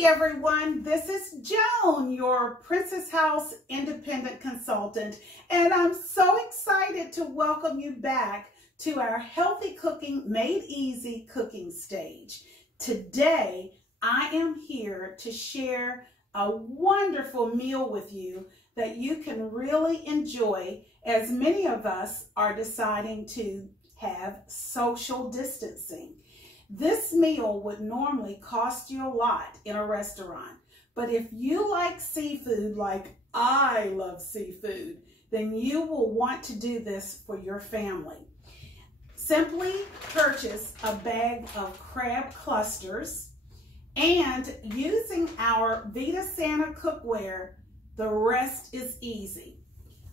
Hey everyone, this is Joan, your Princess House Independent Consultant, and I'm so excited to welcome you back to our Healthy Cooking Made Easy cooking stage. Today, I am here to share a wonderful meal with you that you can really enjoy, as many of us are deciding to have social distancing. This meal would normally cost you a lot in a restaurant, but if you like seafood like I love seafood, then you will want to do this for your family. Simply purchase a bag of crab clusters, and using our Vida Sana cookware, the rest is easy.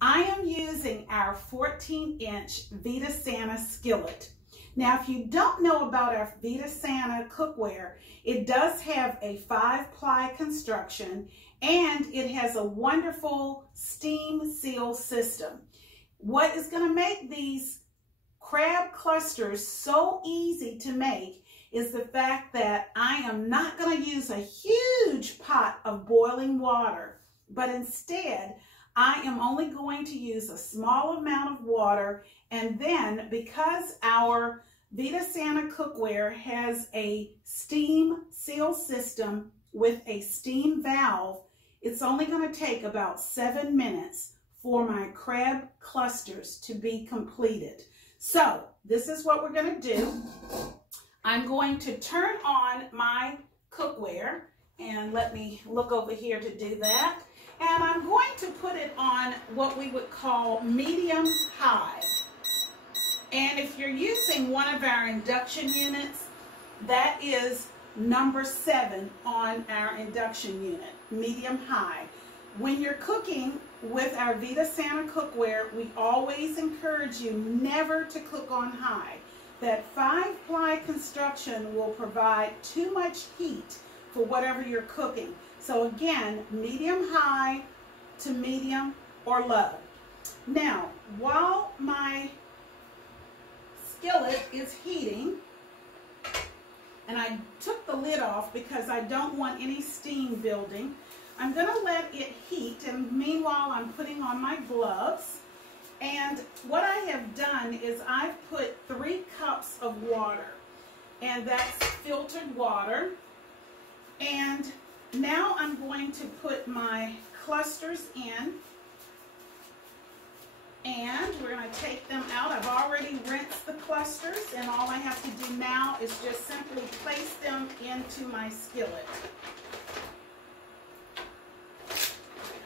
I am using our 14-inch Vida Sana skillet. Now, if you don't know about our Vida Sana cookware, it does have a 5-ply construction and it has a wonderful steam seal system. What is going to make these crab clusters so easy to make is the fact that I am not going to use a huge pot of boiling water, but instead I am only going to use a small amount of water, and then because our Vida Sana cookware has a steam seal system with a steam valve, it's only going to take about 7 minutes for my crab clusters to be completed. So this is what we're going to do. I'm going to turn on my cookware, and let me look over here to do that. And I'm going to put it on what we would call medium high. And if you're using one of our induction units, that is number 7 on our induction unit, medium high. When you're cooking with our Vida Sana cookware, we always encourage you never to cook on high. That 5-ply construction will provide too much heat for whatever you're cooking. So again, medium high to medium or low. Now, while my skillet is heating, and I took the lid off because I don't want any steam building, I'm going to let it heat, and meanwhile I'm putting on my gloves. And what I have done is I've put 3 cups of water, and that's filtered water. And now I'm going to put my clusters in, and we're going to take them out. I've already rinsed the clusters, and all I have to do now is just simply place them into my skillet.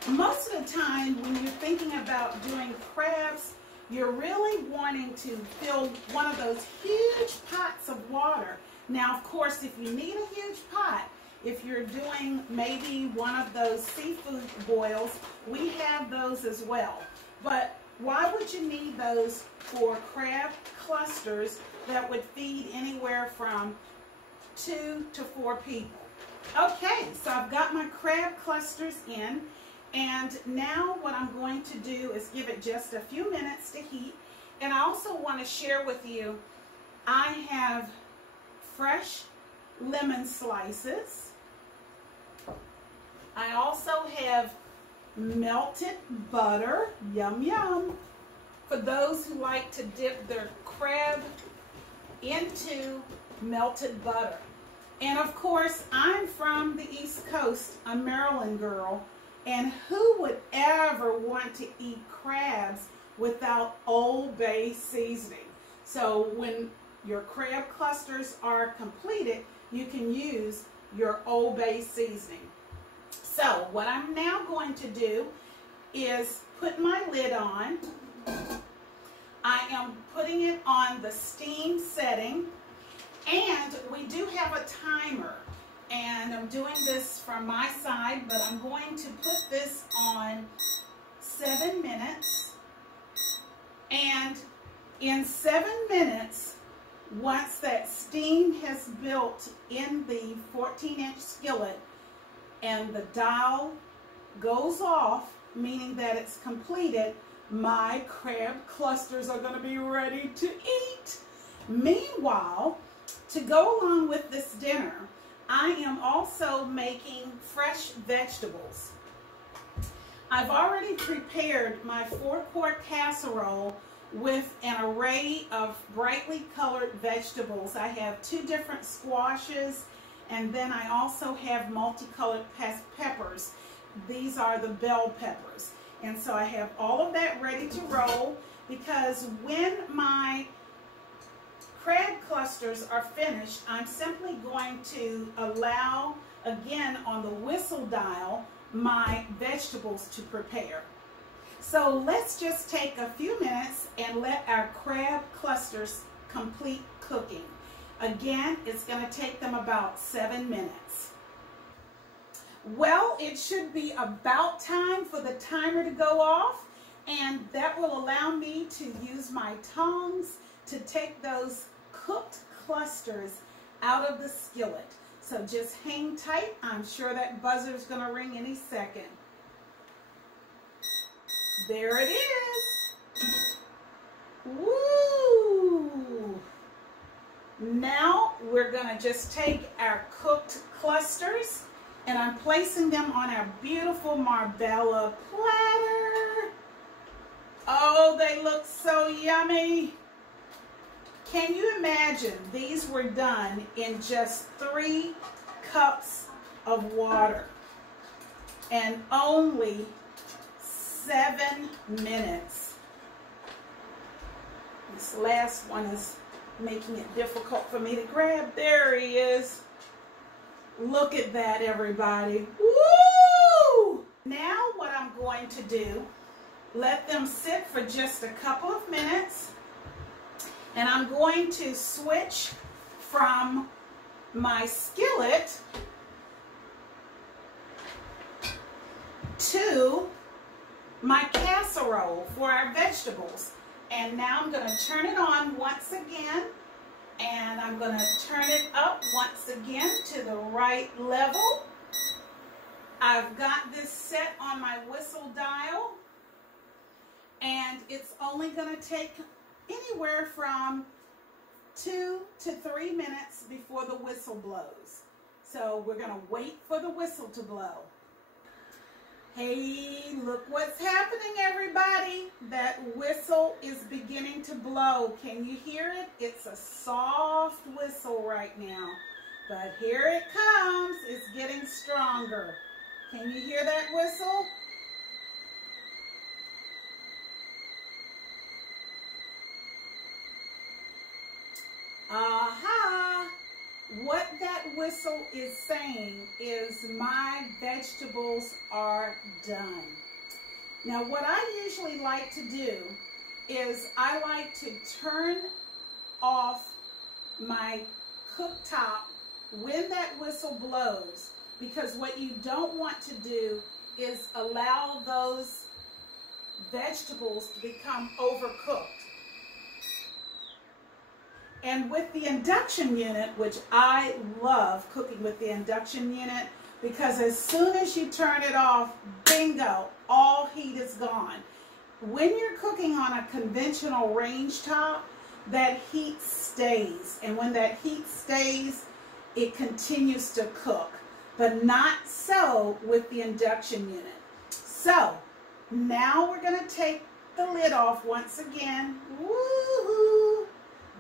Most of the time when you're thinking about doing crabs, you're really wanting to fill one of those huge pots of water. Now, of course, if you need a huge pot, if you're doing maybe one of those seafood boils, we have those as well. But why would you need those for crab clusters that would feed anywhere from 2 to 4 people? Okay, so I've got my crab clusters in, and now what I'm going to do is give it just a few minutes to heat. And I also want to share with you, I have fresh lemon slices. I also have melted butter, yum yum, for those who like to dip their crab into melted butter. And of course, I'm from the East Coast, a Maryland girl, and who would ever want to eat crabs without Old Bay seasoning? So when your crab clusters are completed, you can use your Old Bay seasoning. So what I'm now going to do is put my lid on. I am putting it on the steam setting, and we do have a timer, and I'm doing this from my side, but I'm going to put this on 7 minutes. And in 7 minutes, once that steam has built in the 14-inch skillet and the dial goes off, meaning that it's completed, my crab clusters are going to be ready to eat. Meanwhile, to go along with this dinner, I am also making fresh vegetables. I've already prepared my 4-quart casserole with an array of brightly colored vegetables. I have 2 different squashes, and then I also have multicolored peppers. These are the bell peppers. And so I have all of that ready to roll, because when my crab clusters are finished, I'm simply going to allow, again on the whistle dial, my vegetables to prepare. So let's just take a few minutes and let our crab clusters complete cooking. Again, it's going to take them about 7 minutes. Well, it should be about time for the timer to go off, and that will allow me to use my tongs to take those cooked clusters out of the skillet. So just hang tight. I'm sure that buzzer is going to ring any second. There it is. Woo! Now we're going to just take our cooked clusters, and I'm placing them on our beautiful Marbella platter. Oh, they look so yummy. Can you imagine these were done in just 3 cups of water and only 7 minutes? This last one is making it difficult for me to grab. There he is. Look at that, everybody. Woo! Now what I'm going to do, let them sit for just a couple of minutes, and I'm going to switch from my skillet to my casserole for our vegetables. And now I'm going to turn it on once again, and I'm going to turn it up once again to the right level. I've got this set on my whistle dial, and it's only going to take anywhere from 2 to 3 minutes before the whistle blows. So we're going to wait for the whistle to blow. Hey, look what's happening, everybody. That whistle is beginning to blow. Can you hear it? It's a soft whistle right now. But here it comes. It's getting stronger. Can you hear that whistle? Aha! What that whistle is saying is my vegetables are done. Now what I usually like to do is I like to turn off my cooktop when that whistle blows, because what you don't want to do is allow those vegetables to become overcooked. And with the induction unit, which I love cooking with the induction unit, because as soon as you turn it off, bingo, all heat is gone. When you're cooking on a conventional range top, that heat stays. And when that heat stays, it continues to cook. But not so with the induction unit. So, now we're going to take the lid off once again. Woohoo!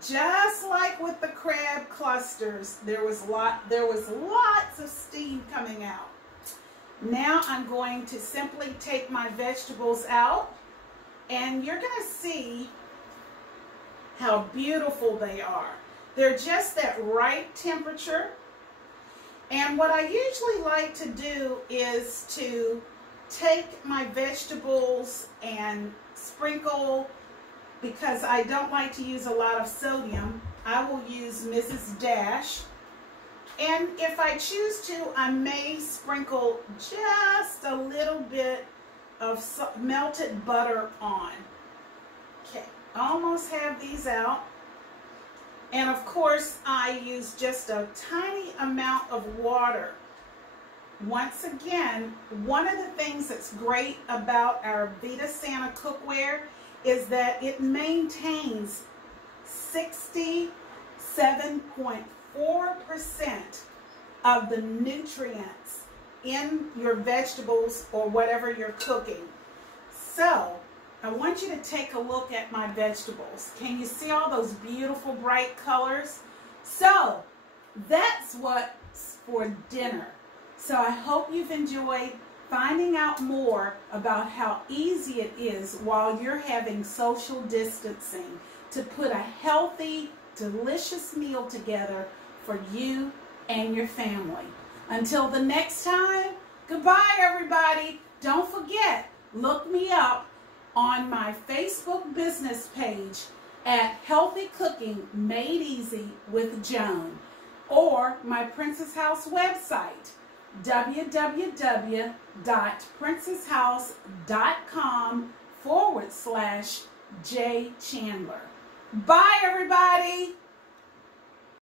Just like with the crab clusters, there was lots of steam coming out. Now I'm going to simply take my vegetables out, and you're going to see how beautiful they are. They're just that right temperature. And what I usually like to do is to take my vegetables and sprinkle, because I don't like to use a lot of sodium, I will use Mrs. Dash. And if I choose to, I may sprinkle just a little bit of melted butter on. Okay, almost have these out. And of course, I use just a tiny amount of water. Once again, one of the things that's great about our Vida Sana cookware is that it maintains 67.4% of the nutrients in your vegetables or whatever you're cooking. So I want you to take a look at my vegetables. Can you see all those beautiful bright colors? So that's what's for dinner. So I hope you've enjoyed finding out more about how easy it is while you're having social distancing to put a healthy, delicious meal together for you and your family. Until the next time, goodbye everybody. Don't forget, look me up on my Facebook business page at Healthy Cooking Made Easy with Joan, or my Princess House website, www.princesshouse.com/J Chandler. Bye everybody.